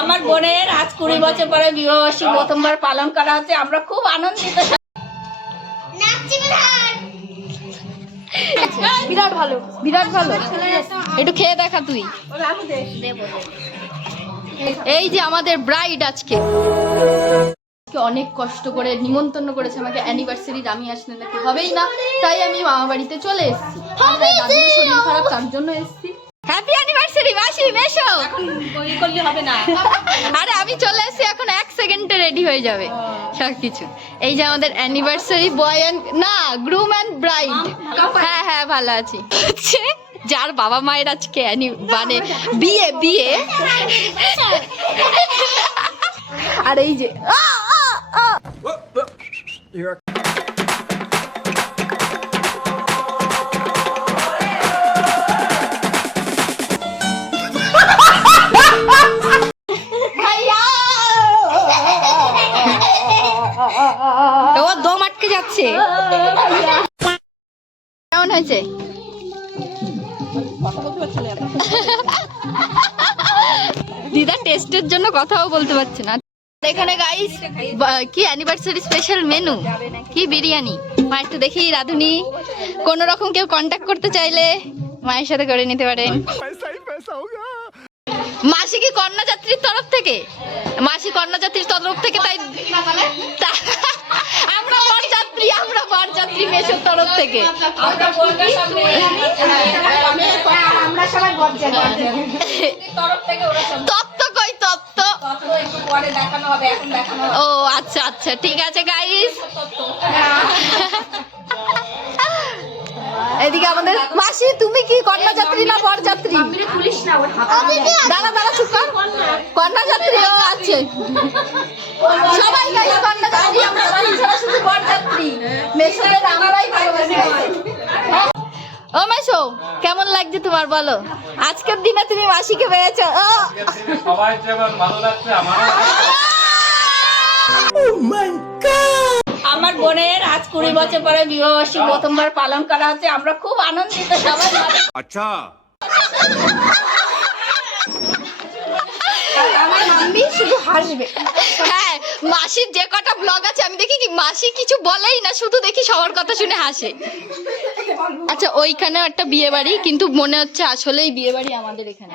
আমার বোনের আজ 20 বছর পরে বিবাহবার্ষিকী প্রথমবার পালন করা হচ্ছে। আমরা খুব আনন্দিত। বিরাট ভালো, বিরাট ভালো। একটু খেয়ে দেখা তুই। এই যে আমাদের ব্রাইড আজকে অনেক কষ্ট করে নিমন্ত্রণ করেছে আমাকে অ্যানিভার্সারি, আমি আসলে নাকি হবেই না, তাই আমি মামা বাড়িতে চলে এসেছি। দাদুর শরীর খারাপ, তার জন্য এসেছি। হ্যাপি অ্যানিভার্সারি মাসি, মেশো। এখন বই করলে হবে না। আরে আমি চলে এসেছি, এখন 1 সেকেন্ডে রেডি হয়ে যাবে সবকিছু। এই যে আমাদের অ্যানিভার্সারি বয় এন্ড না গ্রুম এন্ড ব্রাইড। হ্যাঁ হ্যাঁ ভালো আছি। যার বাবা মায়ের আজকে মানে বিয়ে বিয়ে আর এই যে ও দম আটকে যাচ্ছে। কেমন হয়েছে? দিদা টেস্টের জন্য কথাও বলতে পারছে না। এখানে গাইস কি অ্যানিভার্সারি স্পেশাল মেনু, কি বিরিয়ানি। মা একটু দেখি রাধুনি, কোন রকম কেউ কন্ট্যাক্ট করতে চাইলে মায়ের সাথে করে নিতে পারেন। মাসি কি কন্যাযাত্রীর তরফ থেকে? মাসি কন্যাযাত্রীর তরফ থেকে, তাই আমরা বরযাত্রী মেশোর তরফ থেকে। তত্ত্ব কই তত্ত্ব? ও আচ্ছা আচ্ছা ঠিক আছে গাইস। এদিকে আমাদের মাসি, তুমি কি কন্যাযাত্রী না বরযাত্রী? দাঁড়া দাঁড়া চুপ কর। কন্যাযাত্রী। ও আচ্ছা, সবাই গাইস কন্যাযাত্রী, আমরা শুধু বরযাত্রী। মেশোদের আমরাই ভালোবাসি। ও মেশো, কেমন লাগছে তোমার বলো? আজকের দিনে তুমি মাসিকে পেয়েছো। সবাই যেমন ভালো লাগছে আমারও। আমার বোনের আজ 20 বছর পরে বিবাহবার্ষিকী প্রথমবার পালন করা হচ্ছে। আমরা খুব আনন্দিত সবাই। আচ্ছা, আমার মাম্মি শুধু হাসবে। হ্যাঁ, মাসির যে কটা ব্লগ আছে আমি দেখি কি মাসি কিছু বলেই না, শুধু দেখি সবার কথা শুনে হাসে। আচ্ছা, ওইখানে একটা বিয়ে বাড়ি, কিন্তু মনে হচ্ছে আসলেই বিয়ে বাড়ি আমাদের এখানে।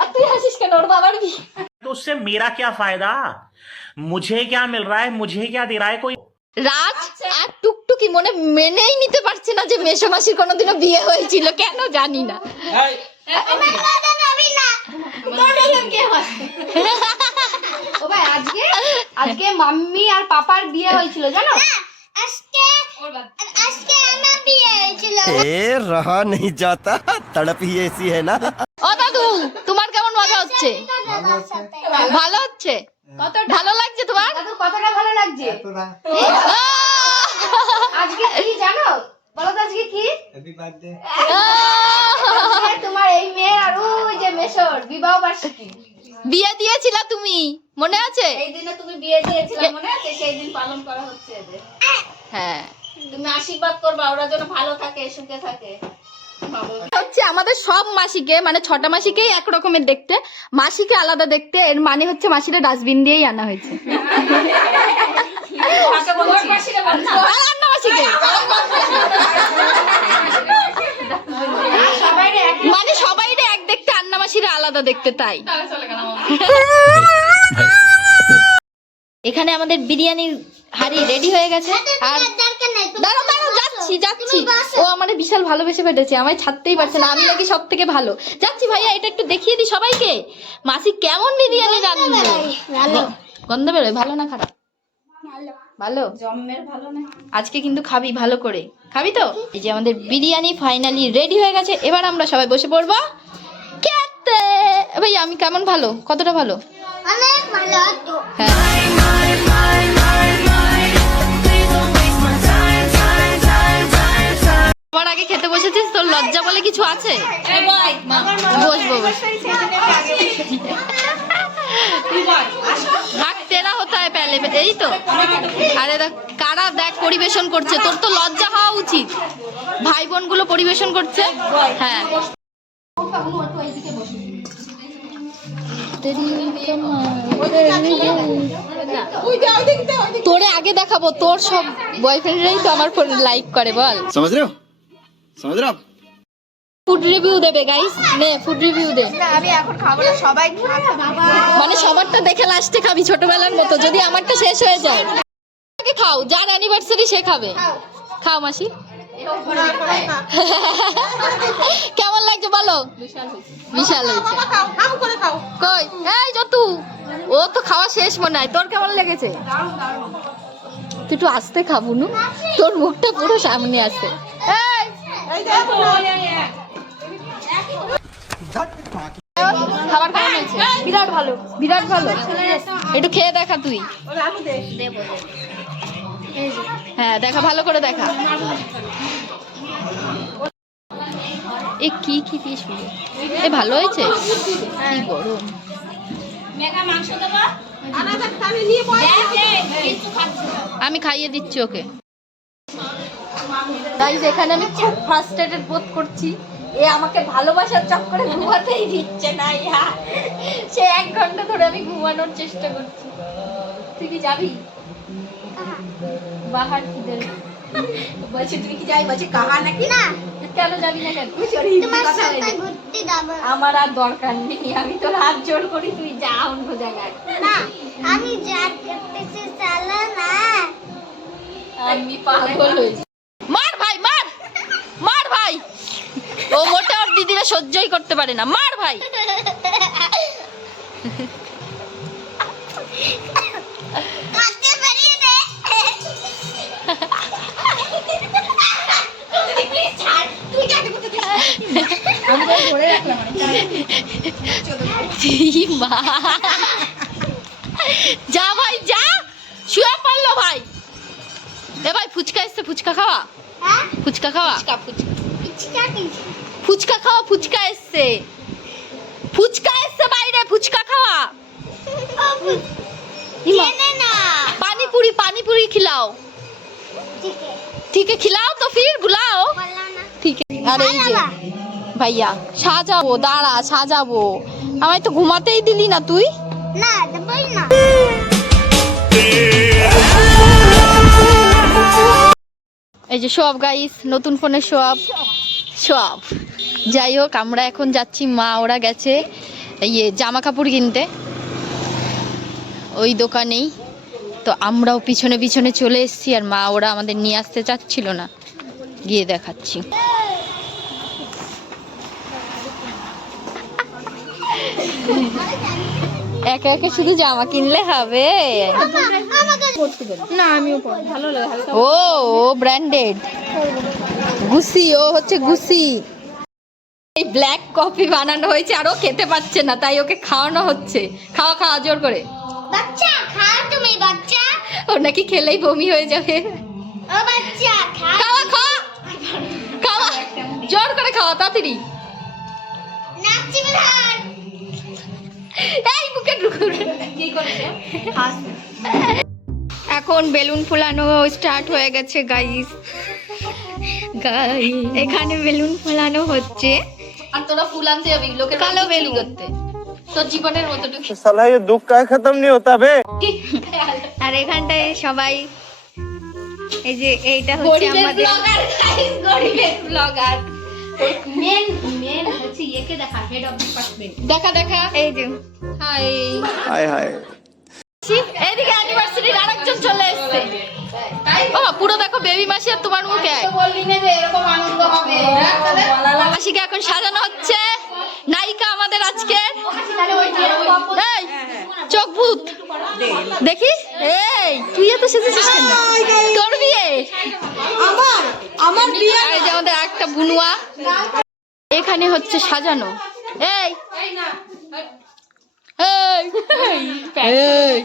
আর তুই হাসিস কেন? ওর বাবার বিয়ে। तो उससे मेरा क्या फायदा, मुझे क्या मिल रहा है, मुझे क्या दे रहा है कोई। রাজ আর টুকটুকি মনে মেনেই নিতে পারছে না যে মেশো মাসির কোনোদিনও বিয়ে হয়েছিল, কেন জানি না। ও ভাই, আজকে মাম্মি আর পাপার বিয়ে হয়েছিল জানো? আজকে আমার বিয়ে হয়েছিল। रहा नहीं जाता, तड़प ही ऐसी है ना। ও দাদু, তোমার কেমন মজা হচ্ছে? ভালো হচ্ছে? ভালো লাগছে তোমার? দাদু কতটা ভালো লাগছে? আজকে কি জানো? বলো তো আজকে কি? আজকে তোমার এই মেয়ের আর ওই যে মেশোর বিবাহ বার্ষিকী। বিয়ে দিয়েছিলা তুমি, মনে আছে? এই দিনে তুমি বিয়ে দিয়েছিলে, মনে আছে? সেই দিন পালন করা হচ্ছে এদের। হ্যাঁ, তুমি আশীর্বাদ করবা ওরা যেন ভালো থাকে, সুখে থাকে। হচ্ছে আমাদের সব মাসিকে, মানে 6টা মাসিকেই এক রকমের দেখতে, মাসিকে আলাদা দেখতে। এর মানে হচ্ছে মাসিরা ডাস্টবিন দিয়েই আনা হয়েছে। আর অন্য মাসিকে মানে সবাই এক দেখতে, আন্না মাসিরা আলাদা দেখতে, তাই। এখানে আমাদের বিরিয়ানির হাড়ি রেডি হয়ে গেছে। আর দাঁড়াও দাঁড়াও, যাচ্ছি যাচ্ছি। ও আমার বিশাল ভালোবেসে ফেটেছে, আমায় ছাড়তেই পারছে না। আমি নাকি সব থেকে ভালো। যাচ্ছি ভাইয়া, এটা একটু দেখিয়ে দিই সবাইকে। মাসি কেমন বিরিয়ানি রান্না? গন্ধ বেরোয়? ভালো না খারাপ? ভালো। জম্মের ভালো না। আজকে কিন্তু খাবি, ভালো করে খাবি তো? এই যে আমাদের বিরিয়ানি ফাইনালি রেডি হয়ে গেছে। এবার আমরা সবাই বসে পড়বো খেতে। ভাই আমি কেমন? ভালো? কতটা ভালো? অনেক ভালো। হ্যাঁ, আমার আগে খেতে বসেছিস, তোর লজ্জা বলে কিছু আছে? বসবো ভাগ তেরা হতে হয় পেলে, এই তো। আরে দেখ কারা দেখ পরিবেশন করছে, তোর তো লজ্জা হওয়া উচিত। ভাই বোন গুলো পরিবেশন করছে। হ্যাঁ, বাবু একটু এইদিকে বসো। তোরে আগে দেখাবো, তোর সব বয়ফ্রেন্ডরাই তো আমার ফোনে লাইক করে, বল। समझ रहे हो आप ফুড রিভিউ দেবে গাইস, নে ফুড রিভিউ দে। আমি এখন খাবো না, সবাই মানে সবারটা দেখে লাস্টে খাবি ছোটবেলার মতো, যদি আমারটা শেষ হয়ে যায়। আগে খাও, যার অ্যানিভার্সারি সে খাবে। খাও মাসি। কেমন লাগছে বলো? বিশাল হয়েছে। কই এই যতু, ও তো খাওয়া শেষ মনে হয়, তোর কেমন লেগেছে? তুই একটু আস্তে খাবো নু, তোর মুখটা পুরো সামনে আসছে। খাবার কেমন হয়েছে? বিরাট ভালো। বিরাট ভালো। একটু খেয়ে দেখা তুই। হ্যাঁ দেখা, ভালো করে দেখা। এ কি কি পিস হলো? এ ভালো হয়েছে? কি গরম। আমি খাইয়ে দিচ্ছি ওকে। গাইস এখানে আমি খুব ফ্রাস্ট্রেটেড বোধ করছি। এ আমাকে ভালোবাসার চক্করে ঘুমাতেই দিচ্ছে না। সে 1 ঘন্টা ধরে আমি ঘুমানোর চেষ্টা করছি। তুই কি যাবি? বাহার কিধর? বলছে তুই কি যাই, বলছে কাহা নাকি না, কেন যাবি না কেন? তোমার সাথে ঘুরতে যাব আমার আর দরকার নেই, আমি তোর হাত জোড় করি, তুই যা অন্য জায়গায়। না, আমি যা করতেছি চালা না, আমি পাগল হয়েছি। মার ভাই মার, মার ভাই। ও মোটা ওর দিদিরা সহ্যই করতে পারে না, মার ভাই। কাটতে পারি রে, প্লিজ ছাড়, তুই কাটতে করতেছিস, আমি তো ধরে রাখলাম। মা যা ভাই যা, শুয়ে পড়লো ভাই। এ ভাই ফুচকা এসছে, ফুচকা খাওয়া। হ্যাঁ ফুচকা খাওয়া, পিচকা কি ফুচকা খাওয়া। ফুচকা এসছে, ফুচকা এসছে বাইরে, ফুচকা খাওয়া। কেনে না, पानीपुरी पानीपुरी खिलाओ। ঠিক আছে ठीक है खिलाओ तो फिर बुलाओ। বললাম না, ঠিক আছে। আরে এই যে ভাইয়া সাজাবো, দাঁড়া সাজাবো। আমায় তো ঘুমাতেই দিলি না তুই। না দেবই না। এই যে সব গাইস, নতুন ফোনে সব সব। যাই হোক আমরা এখন যাচ্ছি, মা ওরা গেছে ইয়ে জামা কাপড় কিনতে ওই দোকানেই। তো আমরাও পিছনে পিছনে চলে এসেছি, আর মা ওরা আমাদের নিয়ে আসতে চাচ্ছিল না, গিয়ে দেখাচ্ছি। একে একে শুধু জামা কিনলে হবে? না আমিও পড়ি, ভালো লাগে। ও ও ব্র্যান্ডেড গুসি, ও হচ্ছে গুসি। এই ব্ল্যাক কফি বানানো হয়েছে আর ও খেতে পাচ্ছে না, তাই ওকে খাওয়ানো হচ্ছে। খাওয়া খাওয়া জোর করে। বাচ্চা খাও তুমি, বাচ্চা ওর নাকি খেলেই বমি হয়ে যাবে। ও বাচ্চা খাও, খাওয়া খাওয়া খাওয়া, জোর করে খাওয়া তাড়াতাড়ি। নাচি বিধান এই মুখে ঢুকুর কি করছে? এখন বেলুন ফুলানো স্টার্ট হয়ে গেছে গাইস। এখানে বেলুন ফুলানো হচ্ছে। আর তোরা ফুল আনতে যাবি লোকের কালো বেলুন করতে, তোর জীবনের মতো ঢুকে। साला ये दुख का खत्म नहीं होता बे। আর এখানটায় সবাই, এই যে এইটা হচ্ছে আমাদের গরিবের ব্লগার। মেন হচ্ছে একে দেখা, হেড অফ ডিপার্টমেন্ট। দেখা দেখা, এই যে হাই हाय हाय এইদিকে অ্যানিভার্সারির আরেকজন চলে এসেছে। ও পুরো দেখো বেবি মাসি আর তোমার মুখে। বললি না যে এরকম আনন্দ হবে, মাসিকে এখন সাজানো হচ্ছে, নায়িকা আমাদের আজকে। এই চোখ ভূত দেখি, এই তুই এত সেজেছিস কেন? তোর বিয়ে? আমার বিয়ে। আর এই যে আমাদের একটা বুনুয়া এখানে হচ্ছে সাজানো। এই এই এই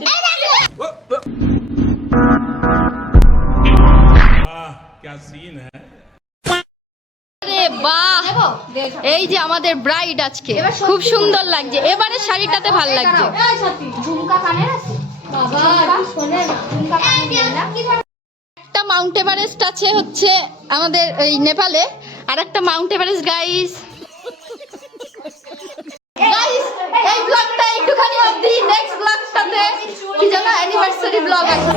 क्या सीन है। আরে বাহ, এই যে আমাদের ব্রাইড আজকে খুব সুন্দর লাগছে। এবারে শাড়িটাতে ভালো লাগছে। ঝুমকা কানের আছে বাবা, শোনে না ঝুমকা কানের না। একটা মাউন্ট এভারেস্ট আছে হচ্ছে আমাদের এই নেপালে, আর একটা মাউন্ট এভারেস্ট গাইস ব্লগ আছে।